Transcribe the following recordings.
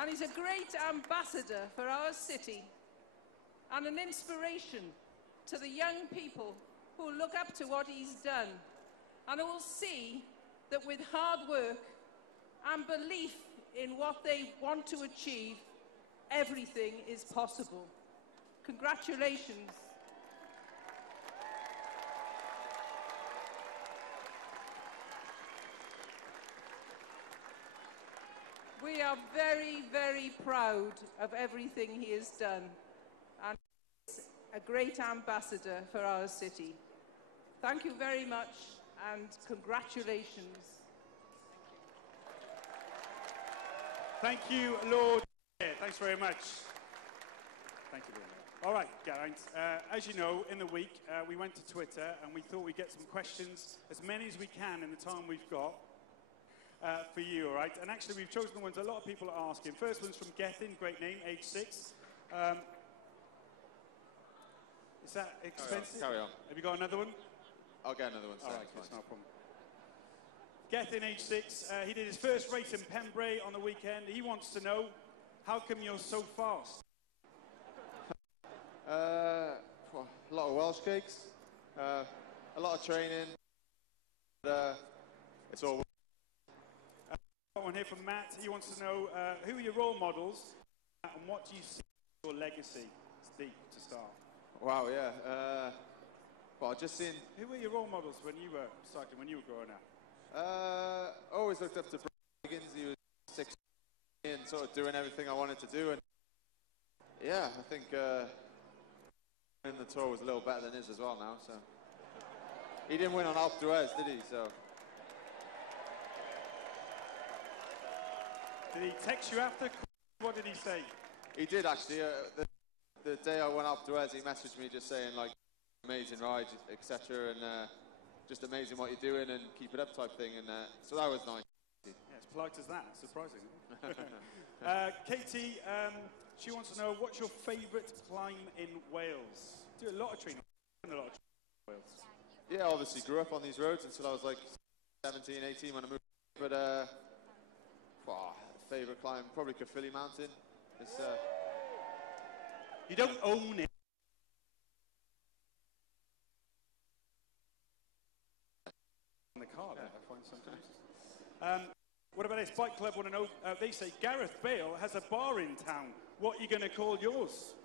and he's a great ambassador for our city and an inspiration to the young people who look up to what he's done and who will see that with hard work and belief in what they want to achieve, everything is possible. Congratulations. We are very, very proud of everything he has done, and he's a great ambassador for our city. Thank you very much, and congratulations. Thank you, Lord. Thanks very much. Thank you, Lord. All right, Geraint. As you know, in the week, we went to Twitter, and we thought we'd get some questions, as many as we can in the time we've got. For you, all right? And actually, we've chosen the ones a lot of people are asking. First one's from Gethin, great name, age 6. Is that expensive? Carry on. Have you got another one? I'll get another one. All right, that's no problem. Gethin, age 6, he did his first race in Pembrey on the weekend. He wants to know, how come you're so fast? A lot of Welsh cakes, a lot of training, but it's all. Got one here from Matt. He wants to know, who are your role models and what do you see as your legacy? Steve, to start. Wow, yeah. Well, just seen. Who were your role models when you were cycling, when you were growing up? Always looked up to Brian Higgins. He was 16 and sort of doing everything I wanted to do. And yeah, I think in the tour was a little better than his as well now. So he didn't win on Alpe d'Huez, did he? So. Did he text you after? What did he say? He did actually. The day I went up to Wes, he messaged me just saying like, amazing ride, etc. And just amazing what you're doing and keep it up type thing. And so that was nice. Yeah, as polite as that. Surprising. Katie, she wants to know, what's your favourite climb in Wales? Do a lot of training. In Wales. Yeah, obviously grew up on these roads until I was like 17, 18 when I moved. But favourite climb, probably Caerphilly Mountain. It's, you don't own it. In the car, yeah. I find sometimes. What about this? Bike Club want to know, they say Gareth Bale has a bar in town. What are you going to call yours?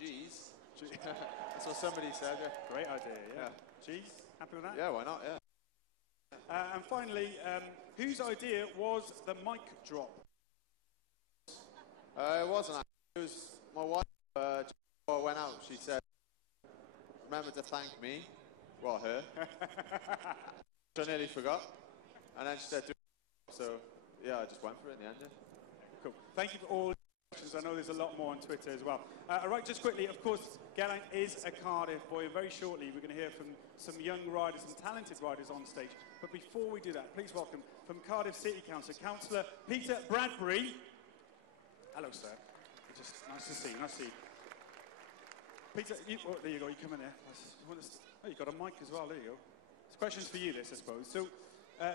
Jeez. That's what somebody said, yeah. Great idea, yeah. Jeez, happy with that? Yeah, why not, yeah. And finally, whose idea was the mic drop? It wasn't actually. It was my wife. Just before I went out, she said, remember to thank me. Well, her. I nearly forgot. And then she said, do it. So, yeah, I just went for it in the end. Yeah. Cool. Thank you for all the questions. I know there's a lot more on Twitter as well. All right, just quickly, of course, Geraint is a Cardiff boy. Very shortly, we're going to hear from some young riders and talented riders on stage. But before we do that, please welcome from Cardiff City Council, Councillor Peter Bradbury. Hello, sir. Just nice to see you. Nice to see you. Peter, oh, there you go. You come in there. Oh, you've got a mic as well. There you go. This question's for you, this, I suppose. So,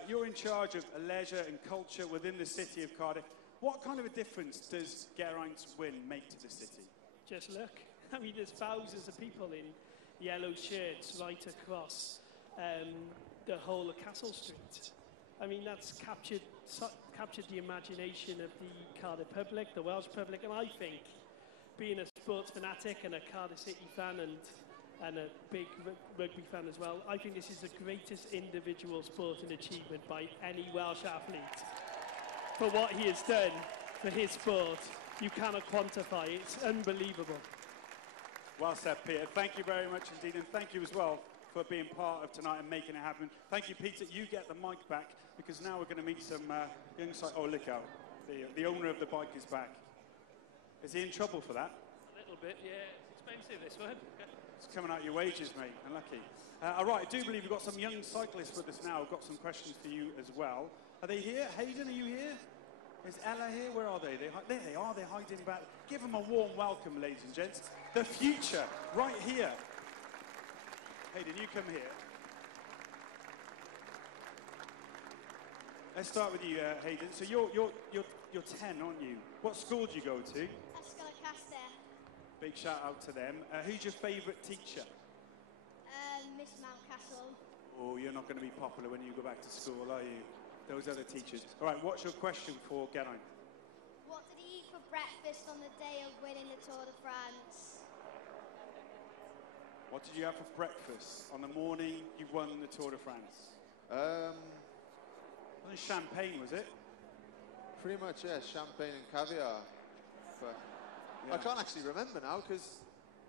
you're in charge of leisure and culture within the city of Cardiff. What kind of a difference does Geraint's win make to the city? Just look. I mean, there's thousands of people in yellow shirts right across the whole of Castle Street. I mean, that's captured the imagination of the Cardiff public, the Welsh public, and I think, being a sports fanatic and a Cardiff City fan and a big rugby fan as well, I think this is the greatest individual sporting achievement by any Welsh athlete. For what he has done for his sport, you cannot quantify it. It's unbelievable. Well said, Peter. Thank you very much indeed, and thank you as well for being part of tonight and making it happen. Thank you, Peter. You get the mic back, because now we're going to meet some young cyclists. Oh, look out. The owner of the bike is back. Is he in trouble for that? A little bit, yeah. It's expensive, this one. It's coming out your wages, mate. Unlucky. All right, I do believe we've got some young cyclists with us now. I've got some questions for you as well. Are they here? Hayden, are you here? Is Ella here? Where are they? There they are. They're hiding back. Give them a warm welcome, ladies and gents. The future, right here. Hayden, you come here. Let's start with you, Hayden. So you're 10, aren't you? What school do you go to? Big shout out to them. Who's your favourite teacher? Miss Mountcastle. Oh, you're not going to be popular when you go back to school, are you? Those other teachers. All right, what's your question for Geraint? What did he eat for breakfast on the day of winning the Tour de France? What did you have for breakfast on the morning you won the Tour de France? Champagne, was it? Pretty much, yeah, champagne and caviar. But I can't actually remember now, because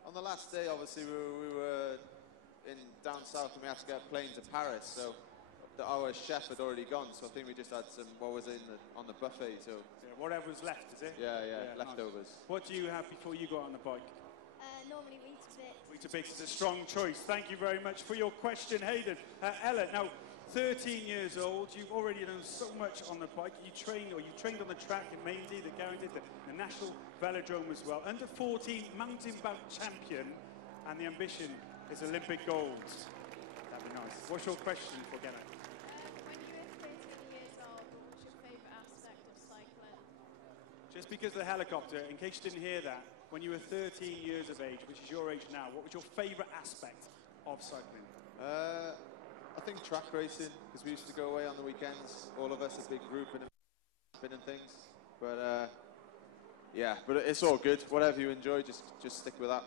on the last day, obviously, we were down south and we had to get a plane to Paris, so our chef had already gone, so I think we just had some, what was it on the buffet, so... Yeah, whatever was left, is it? Yeah, leftovers. Nice. What do you have before you go out on the bike? Normally Weetabix. Weetabix is a strong choice. Thank you very much for your question, Hayden. Ella, now, 13 years old, you've already done so much on the bike. You trained on the track in Maindy, the Geraint did, the National Velodrome as well. Under 14 mountain bike champion, and the ambition is Olympic gold. That'd be nice. What's your question for Geraint? When you were 13 years old, what was your favourite aspect of cycling? Just because of the helicopter, in case you didn't hear that, when you were 13 years of age, which is your age now, what was your favourite aspect of cycling? I think track racing, because we used to go away on the weekends, all of us, a big group and things. But yeah, but it's all good. Whatever you enjoy, just stick with that.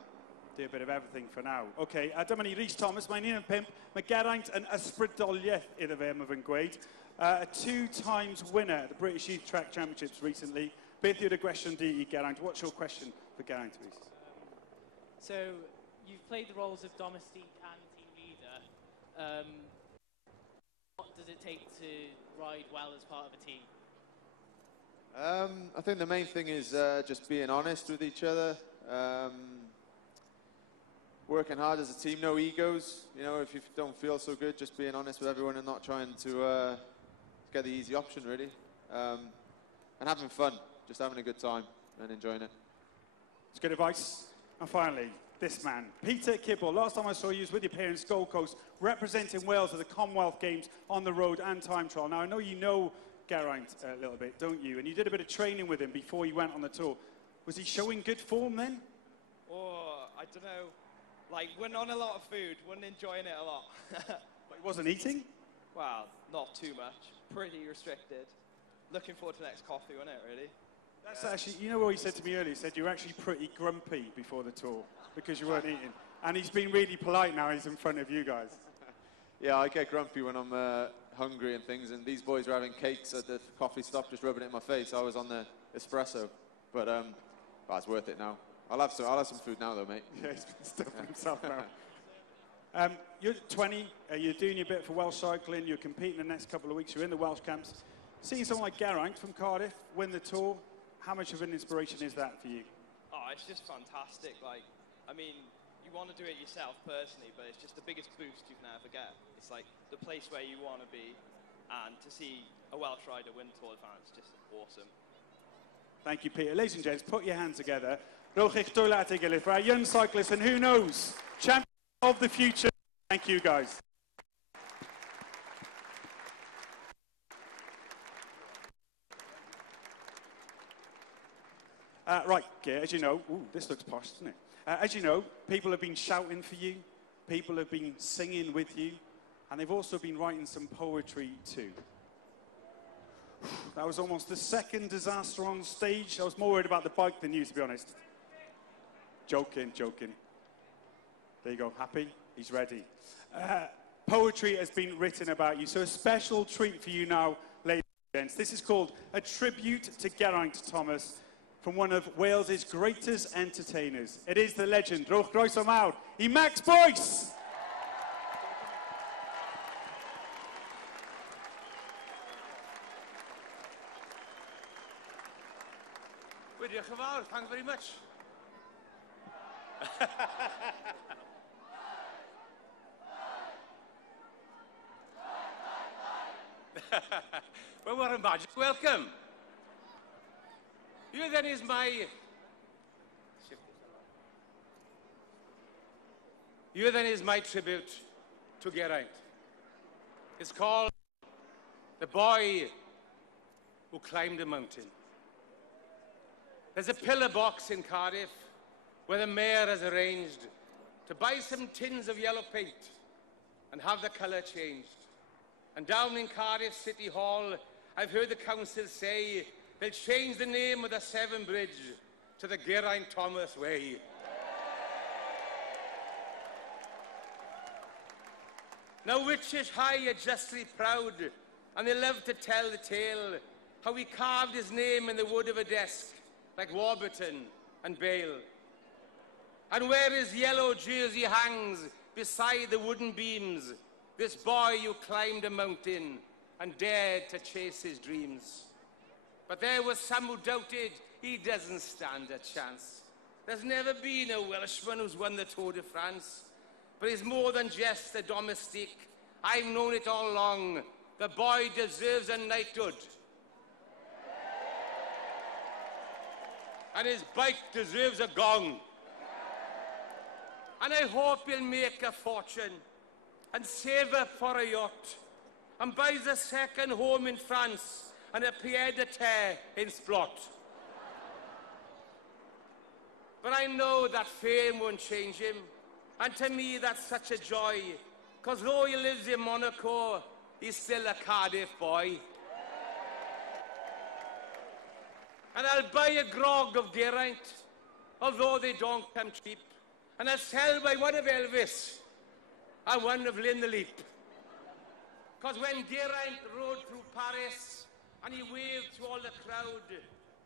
Do a bit of everything for now. OK, dyma ni Rhys Thomas, mae'n 1 yn 5. Mae Geraint yn ysbrydoliaeth iddo fe, mae fe'n gweud. A 2 times winner at the British Youth Track Championships recently. Beth yw'r gwestiwn di I Geraint? What's your question for Geraint, Rhys? So, you've played the roles of domestique and team leader. What does it take to ride well as part of a team? I think the main thing is just being honest with each other. Working hard as a team, no egos. You know, if you don't feel so good, just being honest with everyone and not trying to get the easy option, really. And having fun, just having a good time and enjoying it. It's good advice. And finally, this man, Peter Kibble. Last time I saw you was with your parents, Gold Coast, representing Wales at the Commonwealth Games on the road and time trial. Now, I know you know Geraint a little bit, don't you? And you did a bit of training with him before you went on the tour. Was he showing good form then? Oh, I don't know. Like, wasn't on a lot of food, wasn't enjoying it a lot. But he wasn't eating? Well, not too much. Pretty restricted. Looking forward to the next coffee, wasn't it, really? That's actually, you know what he said to me earlier? He said you were actually pretty grumpy before the tour because you weren't eating. And he's been really polite now he's in front of you guys. Yeah, I get grumpy when I'm hungry and things, and these boys were having cakes at the coffee stop, just rubbing it in my face. I was on the espresso, but it's worth it now. I'll have some food now, though, mate. Yeah, he's been stuffing himself now. You're 20, you're doing your bit for Welsh cycling, you're competing the next couple of weeks, you're in the Welsh camps. Seeing someone like Geraint from Cardiff win the tour, how much of an inspiration is that for you? Oh, it's just fantastic. Like, I mean, you want to do it yourself personally, but it's just the biggest boost you can ever get. It's like the place where you want to be, and to see a Welsh rider win the Tour de France is just awesome. Thank you, Peter. Ladies and gents, put your hands together. Rowch eich dwylo at ei gilydd for our young cyclists, and who knows, champions of the future. Thank you, guys. Right, as you know, this looks posh, doesn't it? As you know, people have been shouting for you, people have been singing with you, and they've also been writing some poetry too. That was almost the second disaster on stage. I was more worried about the bike than you, to be honest. Joking. There you go, happy? He's ready. Poetry has been written about you, so a special treat for you now, ladies and gents. This is called A Tribute to Geraint Thomas, from one of Wales's greatest entertainers. It is the legend, Rowch groeso mawr I Max Boyce! Well, diolch yn fawr, thank you very much. Well, what a magic welcome. Here then is my tribute to Geraint. It's called The Boy who climbed a mountain. There's a pillar box in Cardiff where the mayor has arranged to buy some tins of yellow paint and have the colour changed. And down in Cardiff City Hall, I've heard the council say they'll change the name of the Severn Bridge to the Geraint Thomas Way. Now, Richard High are justly proud, and they love to tell the tale how he carved his name in the wood of a desk, like Warburton and Bale. And where his yellow jersey hangs beside the wooden beams, this boy who climbed a mountain and dared to chase his dreams. But there was some who doubted he doesn't stand a chance. There's never been a Welshman who's won the Tour de France, but he's more than just a domestique. I've known it all along. The boy deserves a knighthood. And his bike deserves a gong. And I hope he'll make a fortune and save up for a yacht and buys a second home in France and a pied-à-terre in Splot. But I know that fame won't change him, and to me that's such a joy, because though he lives in Monaco, he's still a Cardiff boy. And I'll buy a grog of Geraint, although they don't come cheap, and I'll sell by one of Elvis and one of Lynn the Leap. Because when Geraint rode through Paris and he waved to all the crowd,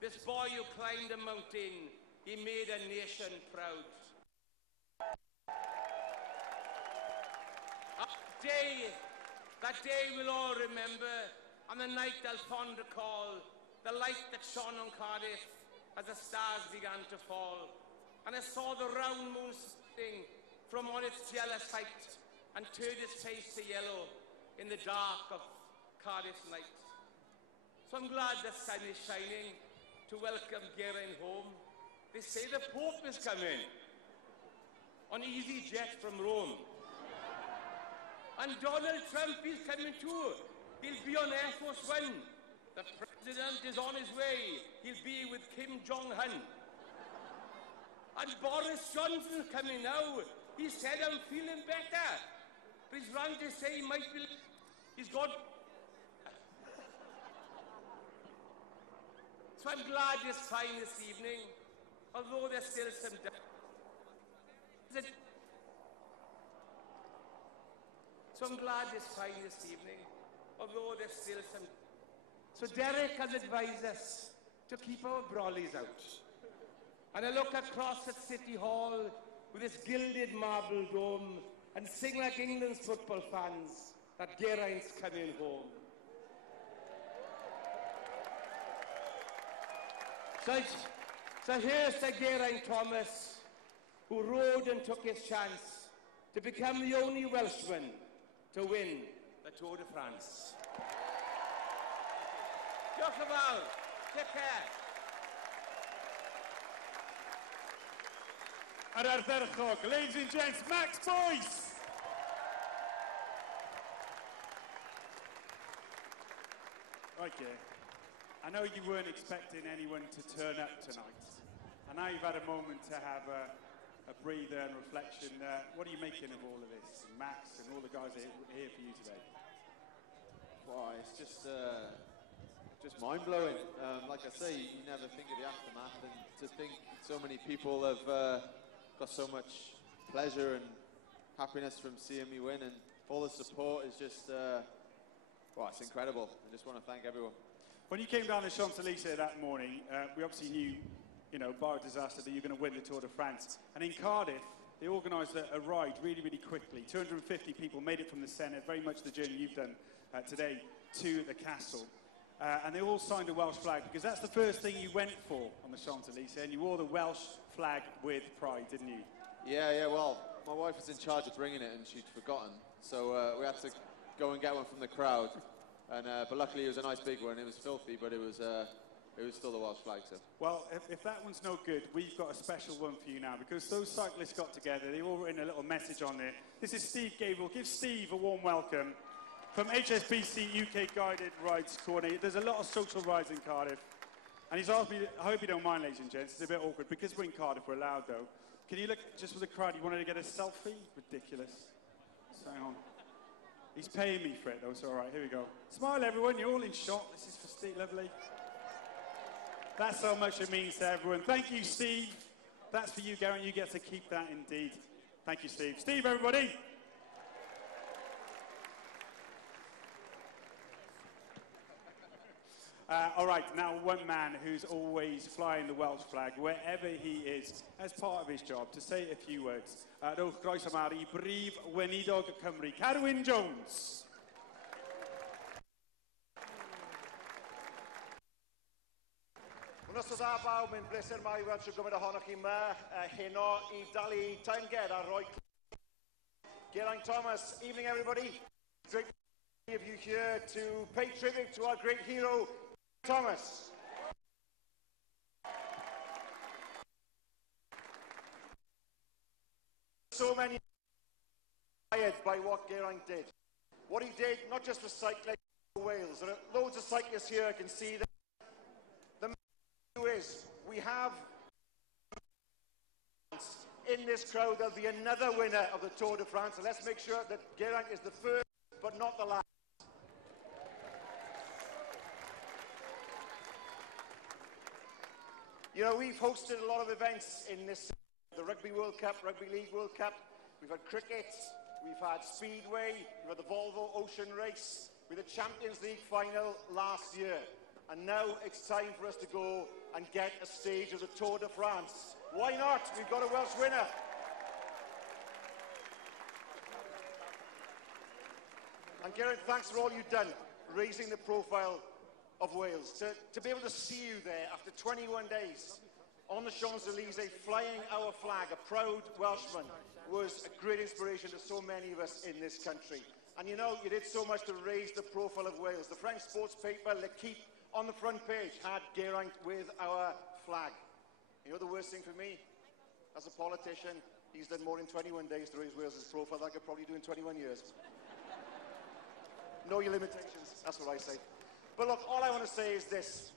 this boy who climbed a mountain, he made a nation proud. That day we'll all remember, and the night they'll fond recall, the light that shone on Cardiff as the stars began to fall. And I saw the round moon sitting from on its jealous height and turned its face to yellow in the dark of Cardiff's night. So I'm glad the sun is shining to welcome Geraint home. They say the Pope is coming on easy jet from Rome. And Donald Trump is coming too. He'll be on Air Force One. The President is on his way. He'll be with Kim Jong-un. And Boris Johnson's coming now. He said, I'm feeling better. But he's wrong to say he might be... He's got... So I'm glad it's fine this evening, although there's still some... So I'm glad it's fine this evening, although there's still some... So Derek has advised us to keep our brollies out. And I look across at City Hall with its gilded marble dome and sing like England's football fans that Geraint's coming home. So here's to Geraint Thomas, who rode and took his chance to become the only Welshman to win the Tour de France. Diolch yn fawr. Take care. Ar ardderchog, ladies and gents, Max Boyce! Okay. I know you weren't expecting anyone to turn up tonight. And now you've had a moment to have a breather and reflection. What are you making of all of this? Max and all the guys that are here for you today. Wow, it's just mind-blowing. Like I say, you never think of the aftermath, and to think so many people have got so much pleasure and happiness from seeing me win, and all the support is just, wow, it's incredible. I just want to thank everyone. When you came down to Champs-Élysées that morning, we obviously knew, you know, bar a disaster, that you're going to win the Tour de France. And in Cardiff, they organised a ride really, really quickly. 250 people made it from the centre, very much the journey you've done today, to the castle. And they all signed a Welsh flag, because that's the first thing you went for on the Champs-Élysées, and you wore the Welsh flag with pride, didn't you? Yeah, well, my wife was in charge of bringing it, and she'd forgotten. So we had to go and get one from the crowd. And, but luckily it was a nice big one. It was filthy, but it was still the Welsh flag. So. Well, if that one's no good, we've got a special one for you now, because those cyclists got together. They all written a little message on it. This is Steve Gable. Give Steve a warm welcome. from HSBC UK Guided Rides Coordinator. There's a lot of social rides in Cardiff. And he's asked me, I hope you don't mind, ladies and gents, it's a bit awkward. Because we're in Cardiff, we're allowed though. Can you look, just for the crowd, you wanted to get a selfie? Ridiculous. So hang on. He's paying me for it though, so all right, here we go. Smile everyone, you're all in shot. This is for Steve, lovely. That's how much it means to everyone. Thank you, Steve. That's for you, Geraint. You get to keep that indeed. Thank you, Steve. Steve, everybody. All right, now one man who's always flying the Welsh flag wherever he is as part of his job, to say a few words. Rowch groes am ar I brif weinidog Cymru, Carwyn Jones. Wnaeth o dda bawb, mae'n bleser mawr i weld sy'n gymaint ohonoch chi yma, heno I dalu taimged a roi Geraint Thomas. Evening, everybody. Great to have you here to pay tribute to our great hero, Thomas. So many inspired by what Geraint did. What he did, not just for cycling for Wales. There are loads of cyclists here, I can see that. The main issue is, we have in this crowd, there'll be another winner of the Tour de France, so let's make sure that Geraint is the first, but not the last. You know, we've hosted a lot of events in this, the Rugby World Cup, Rugby League World Cup. We've had cricket, we've had Speedway, we've had the Volvo Ocean Race, with the Champions League final last year. And now it's time for us to go and get a stage of the Tour de France. Why not? We've got a Welsh winner. And Geraint, thanks for all you've done, raising the profile of Wales. To be able to see you there after 21 days on the Champs-Élysées flying our flag, a proud Welshman, was a great inspiration to so many of us in this country. And you know, you did so much to raise the profile of Wales. The French sports paper, L'Equipe, on the front page had Geraint with our flag. You know the worst thing for me? As a politician, he's done more in 21 days to raise Wales' profile than I could probably do in 21 years. Know your limitations, that's what I say. But look, all I want to say is this.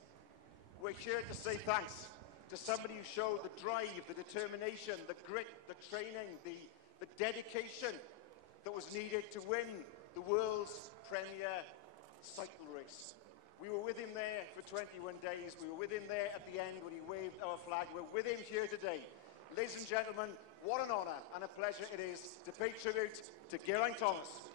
We're here to say thanks to somebody who showed the drive, the determination, the grit, the training, the dedication that was needed to win the world's premier cycle race. We were with him there for 21 days. We were with him there at the end when he waved our flag. We're with him here today. Ladies and gentlemen, what an honour and a pleasure it is to pay tribute to Geraint Thomas.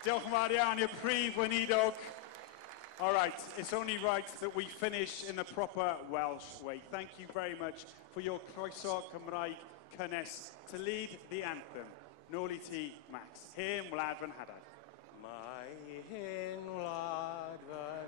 Diolch yn fawr iawn i'r prif weinidog. All right, it's only right that we finish in the proper Welsh way. Thank you very much for your croeso Cymraeg cynnes to lead the anthem. Nôl I ti, Max. Hen wlad fy nhadag. Mae hen wlad fy